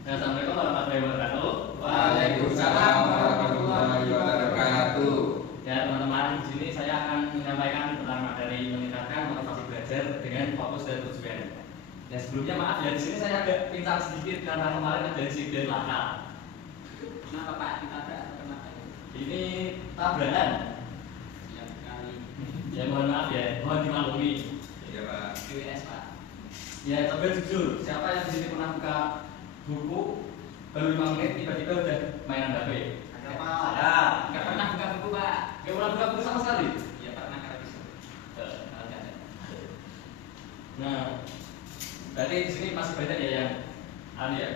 Assalamualaikum warahmatullahi wabarakatuh. Waalaikumsalam warahmatullahi wabarakatuh. Ya teman-teman, di sini saya akan menyampaikan tentang materi meningkatkan motivasi belajar dengan fokus dan tujuan. Ya sebelumnya maaf ya, di sini saya agak pincang sedikit karena kemarin ada insiden laka. Kenapa Pak? Ditabrak atau kenapa? Ini tabrakan. Siap sekali. Ya mohon maaf ya, mohon dimaklumi. Iya Pak. BWS Pak. Ya coba jujur, siapa yang di sini pernah buka buku baru 5 menit tiba-tiba udah mainan HP? Ada Pak. Ada. Nggak pernah buka buku Pak. Nggak pernah buka buku sama sekali. Ya pernah kalau bisa. Ada. Nah, berarti di sini masih banyak ya yang ya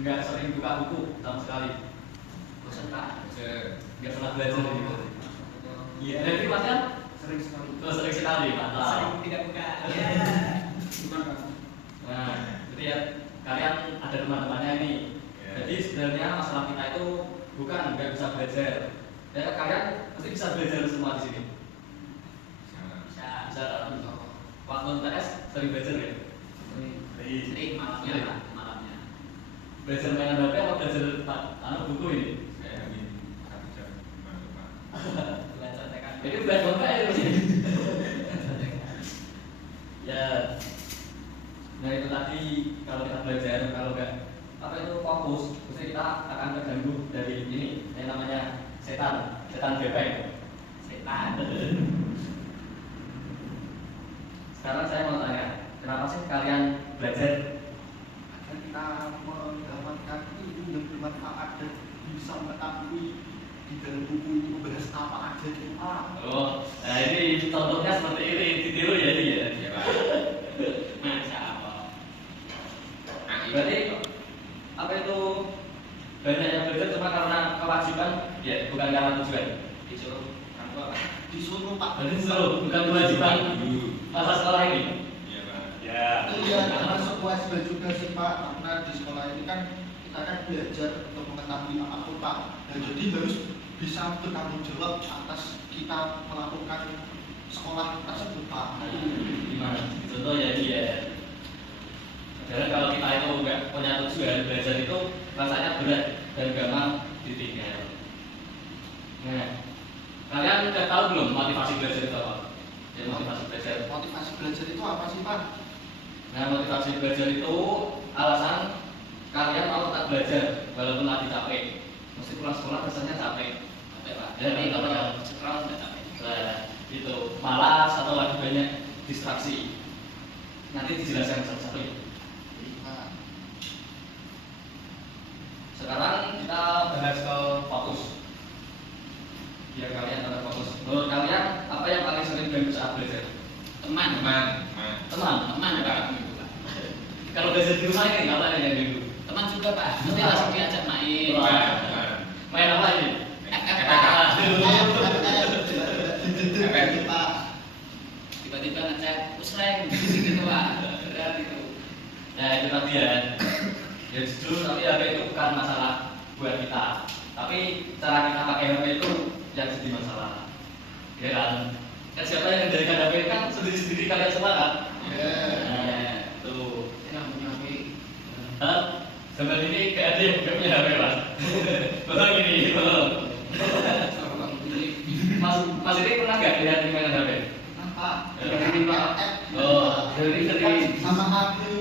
nggak sering buka buku sama sekali. Bosan Pak. Nggak pernah belajar gitu. Iya. Jadi Mas kan Sering sekali. sering sekali, mantap. Sering tidak buka. Ya. Nah, jadi ya kalian ada teman-temannya ini. Jadi sebenarnya masalah kita itu bukan nggak bisa belajar. Ya kalian pasti bisa belajar semua di sini. Bisa. Bisa. Waktu UTS sering belajar ya? Sering malamnya Pak. Malamnya. Belajar mainan HP atau belajar buku ini? Belajar tekan. Jadi belajar apa ya? Ya, nah itu tadi kalau kita belajar, kalau nggak apa itu fokus, pasti kita akan terganggu dari ini yang namanya setan gepeng. Setan. Sekarang saya mau tanya, kenapa sih kalian belajar? Agar kita mendapatkan ilmu yang bermanfaat dan bisa mengetahui di dalam buku itu membahas apa aja gitu Pak. Oh, nah ini contohnya seperti ini, ditiru ya ini ya. Iya Pak. Masa apa? Berarti apa itu banyak yang belajar cuma karena kewajiban, ya bukan karena tujuan. Disuruh orang tua Pak. Disuruh Pak. Berarti disuruh, bukan kewajiban masa sekolah ini. Iya Pak. Ya. Iya, termasuk kewajiban juga sih Pak, karena di sekolah ini kan kita kan belajar untuk mengetahui apapun Pak. Dan jadi harus bisa bertanggung jawab atas kita melakukan sekolah tersebut Pak. Gimana? Contoh ya dia. Karena kalau kita itu nggak punya tujuan belajar itu rasanya berat dan gampang ditinggal. Nah, kalian udah tahu belum motivasi belajar itu apa? Ya, motivasi belajar. Motivasi belajar itu apa sih Pak? Nah, motivasi belajar itu alasan kalian mau tetap belajar walaupun lagi capek. Mesti pulang sekolah rasanya capek. Capek Pak. Ya, Jadi kalau iya. yang sekolah udah capek. Nah, itu malas atau lagi banyak distraksi. Nanti dijelaskan satu-satu ya. Nah, Sekarang kita bahas ke fokus. Biar kalian tetap fokus. Menurut kalian apa yang paling sering ganggu saat belajar? Teman. Teman. Pak. Kalau belajar di rumah ini apa yang ganggu? Teman juga Pak. Nanti langsung diajak main. Main apa ini? Pak. Tiba-tiba ngechat usreng gitu Pak. Berat itu. Ya itu tadi ya. Ya jujur tapi HP itu bukan masalah buat kita. Tapi cara kita pakai HP itu yang jadi masalah. Ya kan? Kan siapa yang mengendalikan HP kan sendiri-sendiri kalian semua kan? Nah, tuh. Saya punya HP. Hah? Sampai ini kayak ada yang nggak punya HP Mas. Betul gini, betul. Mas ini pernah nggak lihat di mainan HP? Kenapa? Dari Pak. Oh, dari Sama aku.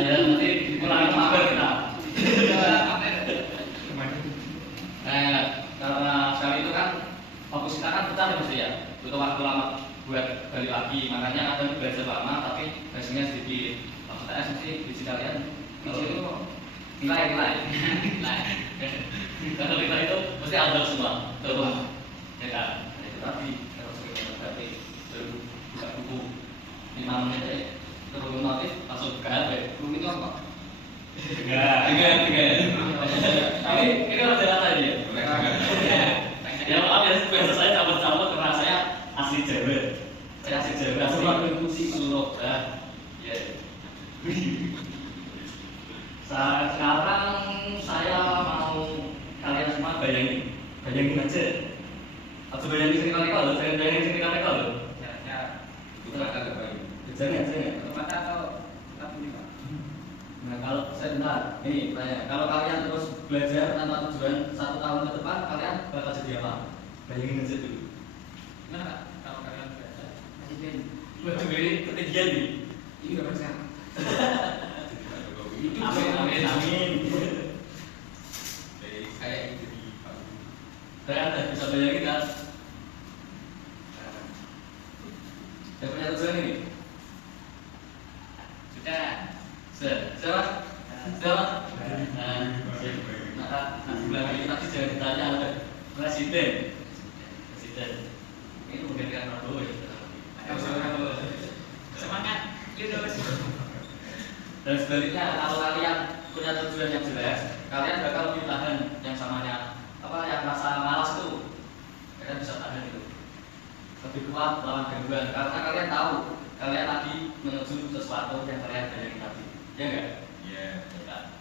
ya nanti kurang mabar kita. Nah, karena sekali itu kan fokus kita kan pecah ya Mas ya. Butuh waktu lama buat balik lagi. Makanya kadang belajar lama tapi hasilnya sedikit. Maksudnya mesti biji kalian Biji itu nilai. Nah, Kalau kita itu mesti ada semua. Betul. Ya kan? Nah, itu tadi kalau sering berarti baru buka buku 5 menit aja. Terus notif langsung buka HP. belum itu apa? Enggak. Ini harus jalan aja ya. Ya maaf ya, biasa saya campur-campur karena saya asli Jawa. Saya asli Jawa. Asli Suruh. Ya. Sekarang saya mau kalian semua bayangin aja. Atau bayangin cerita mereka loh, bayangin cerita mereka loh. Ya. Jangan. Mata atau tapi Pak. Nah, kalau sebentar, ini tanya, kalau kalian terus belajar tanpa tujuan 1 tahun ke depan, kalian bakal jadi apa? Bayangin aja dulu. Gimana Pak? Kalau kalian belajar presiden, Waduh, ini ketinggian nih. ini udah persen. Amin, amin, amin. Jadi saya ingin jadi Pak Guru. Kalian udah bisa bayangin kan? Saya punya tujuan ini. Sudah. Siapa? Siapa? Nah, bilang ini tapi jangan ditanya oleh presiden. Presiden. Ini menggantikan Prabowo ya. Semangat, Yunus. Dan sebaliknya kalau kalian punya tujuan yang jelas, kalian bakal lebih tahan yang samanya yang rasa malas itu. Kalian bisa tahan itu. Lebih kuat lawan gangguan karena kalian tahu kalian lagi menuju sesuatu yang kalian bayangin tadi. Ya enggak? Iya. Ya.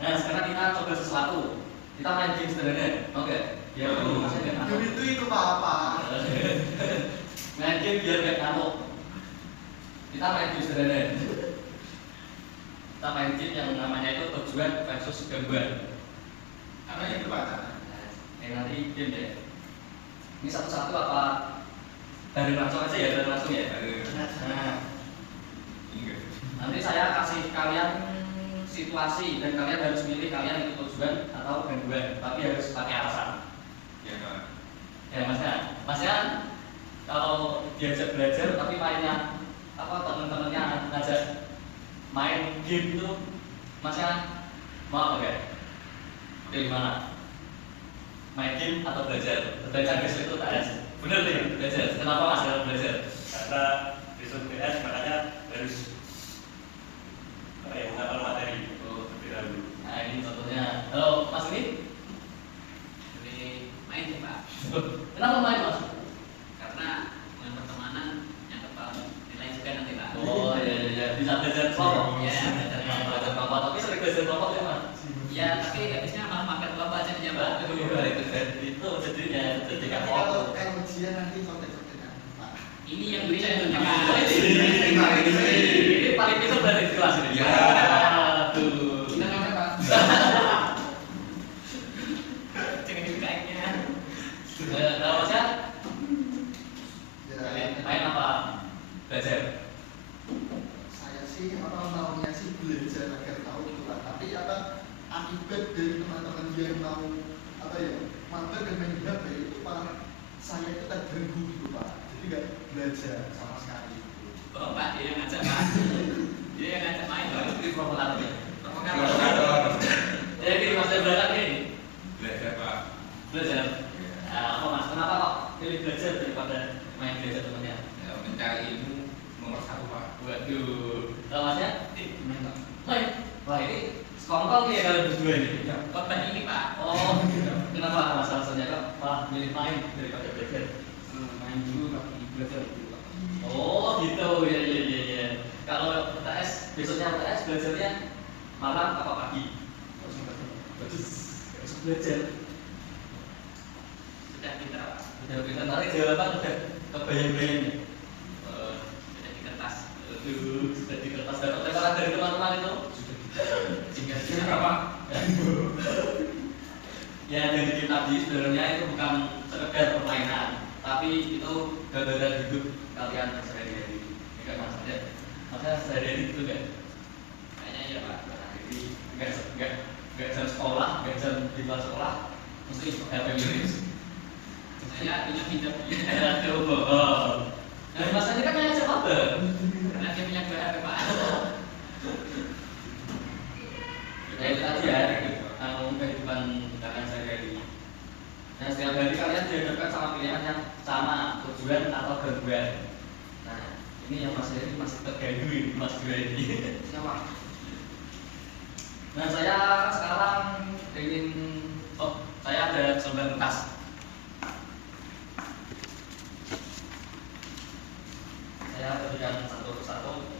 Nah, sekarang kita coba sesuatu. Kita main game sederhana, oke? Biar maksudnya nggak ngantuk. Itu apa? Main game biar nggak ngantuk. Kita main game sederhana. Kita main game yang namanya itu tujuan versus gangguan. Apa itu Pak? Nanti game ya. Ini satu-satu apa? Dari langsung aja ya, dari langsung ya. Nah, Enggak. nanti saya kasih kalian situasi dan kalian harus milih kalian itu tujuan atau gangguan, tapi harus pakai alasan. Ya Pak. Ya masnya kalau diajak belajar tapi mainnya teman-temannya ngajak main game itu, masnya mau nggak? Oke, gimana? Main game atau belajar? Belajar besok itu TS. Bener nih, belajar. Kenapa mas harus belajar? Karena besok PS makanya harus menghafal materi terlebih dahulu. Nah ini contohnya. Halo mas ini? Jadi main sih Pak. Kenapa main mas? Karena dengan pertemanan yang dapat nilai juga nanti Pak. Oh iya bisa belajar kelompok. Ya, belajar kelompok. Belajar kelompok. Tapi sering belajar kelompok ya mas? Ya, tapi habisnya malah makan kelompok aja nih Pak. Itu jadinya jadi Tapi kelompok. kalau ujian nanti contek-contekan Pak. Ini yang beri saya tunjuk. Ini paling pintar dari kelas ini. Ya. Aduh. Kita kan Pak. Jangan dibukanya. Kalau masnya Ya, main apa? Belajar. saya sih maunya sih belajar agar tahu gitu Pak. Tapi akibat dari teman-teman yang mau mager dan main HP itu malah saya itu terganggu gitu Pak. Jadi nggak belajar sama sekali. Oh Pak, dia yang ngajak Pak. Dia yang ngajak main Pak. Ini provokator ya. Provokator. Jadi mas belajar ini Belajar Pak. belajar. Nah, apa mas? Kenapa kok pilih belajar daripada main belajar temannya? Ya, mencari ilmu nomor 1 Pak. Waduh. Kalau masnya? Main Pak. Main. Wah ini sekongkol nih ya kalian berdua ini. Korban ini Pak. Oh, kenapa mas alasannya kok malah milih main daripada belajar? Main dulu tapi belajar dulu Pak. Oh gitu, ya. Kalau UTS, besoknya UTS belajarnya malam apa pagi? Bagus, harus belajar. Sudah pintar Pak. Udah kita tarik jawaban udah kebayang-bayang. Sudah di kertas. Aduh, sudah di kertas dapat lemparan dari teman-teman itu. Jika Ini Pak. Ya dari game tadi sebenarnya itu bukan sekedar permainan, tapi itu gambaran hidup kalian sehari-hari. Ini kan maksudnya sehari-hari itu kan? kayaknya ya Pak. Jadi nggak jam sekolah, nggak jam di luar sekolah, mesti HP miris. Saya punya hijab. Aduh, bohong. Nah, mas ini kan yang siapa? Karena dia punya 2 HP Pak. Ya itu tadi ya, kehidupan kalian sehari-hari. Nah, setiap hari kalian dihadapkan sama pilihan yang sama, tujuan atau gangguan. Nah, ini yang masih terganggu ini, mas Dua ini. Siapa? Nah, saya sekarang ingin, saya ada selembar kertas. Saya berikan satu persatu.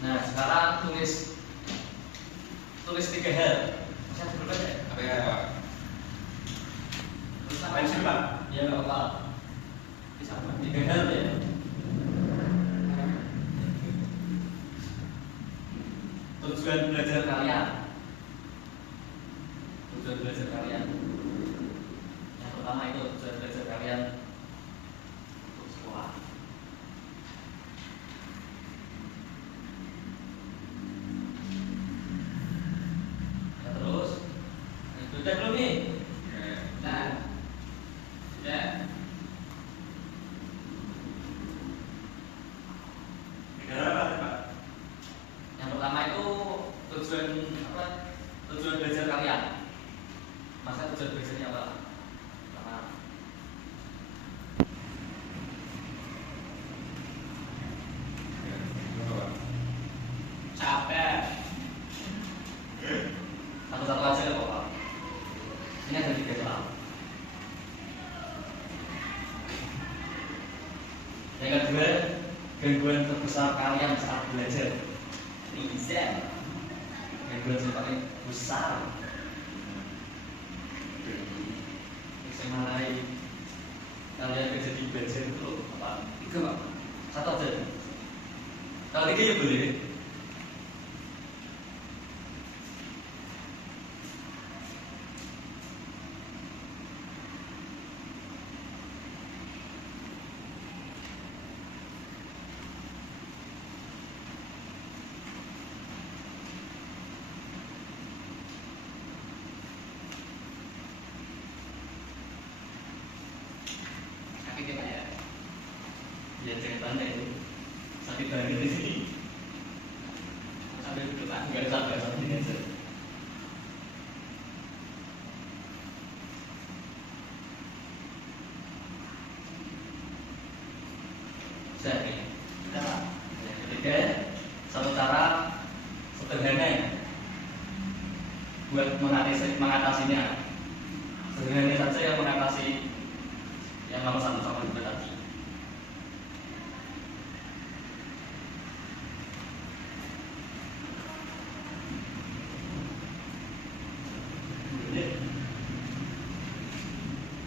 Nah, sekarang tulis 3 hal. Saya berapa ya? Pak. Ya nggak apa. Bisa 3 hal ya. Tujuan belajar kalian. Tujuan belajar kalian. Yang pertama itu tujuan belajar kalian untuk sekolah. Ya, terus, udah belum nih? Ya. Nah, ya. Negara apa Pak? Yang pertama itu tujuan apa? Tujuan belajar kalian. Masa tujuan belajarnya apa? Pertama. Capek. Satu-satu aja ya Bapak. Ini ada 3 soal. Yang kedua, gangguan terbesar kalian saat belajar. Bisa. Gangguan yang paling besar. Yang marahi kalian kerja di belajar itu loh, apa? 3 Pak. Satu aja. Kalau 3 ya boleh. Sakit ya Pak ya. Ya jangan tanya itu. Sakit banget di sini. Sambil duduk Pak. Enggak sampai sampai aja. Jadi, Udah Pak. yang ketiga, satu cara sederhana buat mengatasinya. Sederhana saja yang mengatasi yang nomor 1 sama 2 tadi.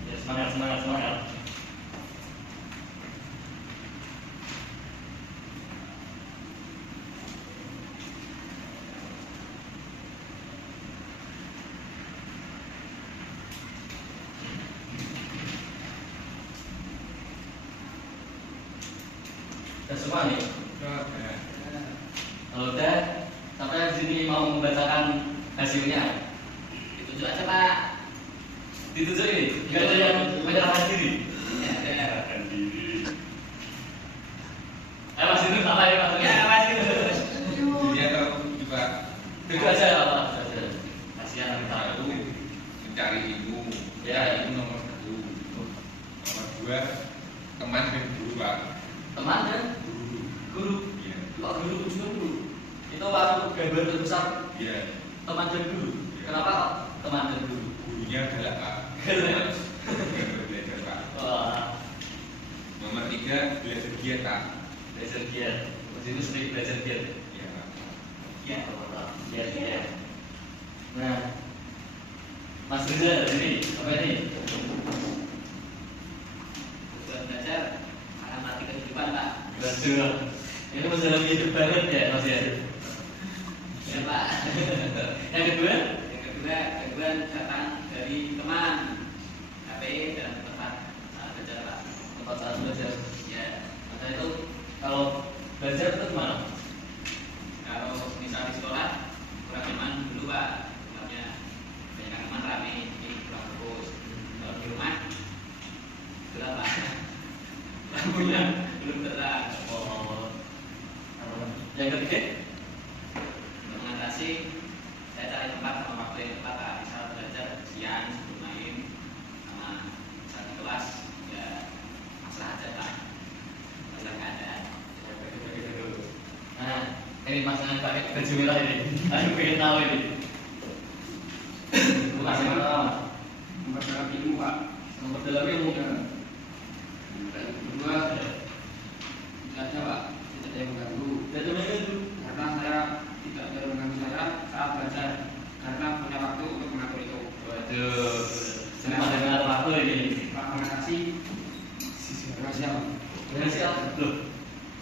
Ya, semangat. Udah semua nih. Kalau udah, sampai di sini mau membacakan hasilnya. Ditunjuk aja Pak. Ditunjuk ini, nggak ada yang menyerahkan diri. Ya, ada. Mas itu salah ya Mas. Ya, Mas itu. Dia kalau juga Itu aja Pak. Kasihan kita satu mencari ilmu. Ya. Itu nomor 1. Nomor 2 teman dan guru Pak. teman dan Guru. guru. Iya. Pak guru juga guru. Itu waktu gangguan terbesar Iya. teman dan guru. Kenapa Pak? Teman dan guru. Gurunya adalah Pak. Galak. Belajar Pak. Wah, Nomor 3 belajar giat Pak. belajar giat. Di sini sering belajar giat. Iya Pak. Ya, giat. Nah, Mas Riza ini apa ini? Tujuan belajar akan mati kehidupan Pak. Betul. Ini masalah hidup banget ya Mas ya. Ya Pak. Yang kedua, Gangguan datang dari teman, HP dan tempat saat belajar Pak. tempat saat belajar. Ya, Maka itu kalau belajar itu kemana? kalau misal di sekolah kurang nyaman dulu Pak, tempatnya banyak teman rame, jadi kurang fokus. Kalau di rumah gelap Pak. Lampunya belum terang. Oh, yang ketiga, Untuk mengatasi, saya cari tempat sama waktu yang tepat Pak. Misal belajar siang sebelum main, sama saat di kelas, ya masalah aja Pak. Masalah keadaan. nah ini Mas yang pakai baju merah ini. Aku pengen tahu ini. Mas yang pertama, memperdalam ilmu Pak. nomor dalam ilmu. Dan kedua, jelasnya Pak, tidak ada yang mengganggu. Dan namanya itu. Karena saya tidak ada yang mengganggu saya saat belajar. Karena punya waktu untuk mengatur itu. Waduh, cuma dengar waktu ini. Pak, mengatasi rasial. Finansial, loh.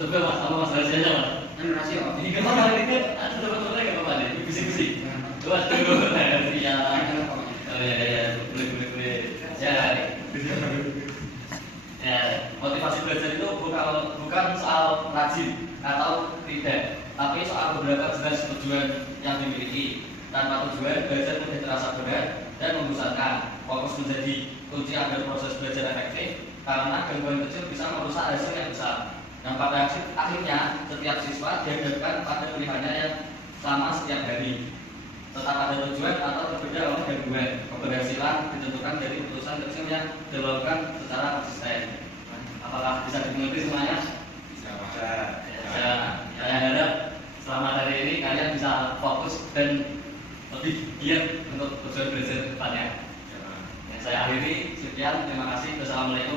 Coba mas, sama mas rahasianya mas. Kan rasial. Ini kenapa ini kan ada teman-teman nggak apa-apa nih, bisik-bisik. Coba dulu, ya. Oh ya, boleh. Ya, motivasi belajar itu bukan soal rajin atau tidak, tapi soal beberapa jelas tujuan yang dimiliki. Tanpa tujuan, belajar mudah terasa berat dan membosankan. Fokus menjadi kunci agar proses belajar efektif, karena gangguan kecil bisa merusak hasil yang besar. Yang pada akhirnya, setiap siswa dihadapkan pada pilihannya yang sama setiap hari. Tetap ada tujuan atau berbeda oleh gangguan. Keberhasilan ditentukan dari keputusan kecil yang dilakukan secara konsisten. Apakah bisa dimengerti semuanya? Bisa. Ya, saya harap selama hari ini kalian bisa fokus dan lebih giat untuk tujuan belajar ke depannya. Ya, saya akhiri, sekian, terima kasih. Wassalamualaikum.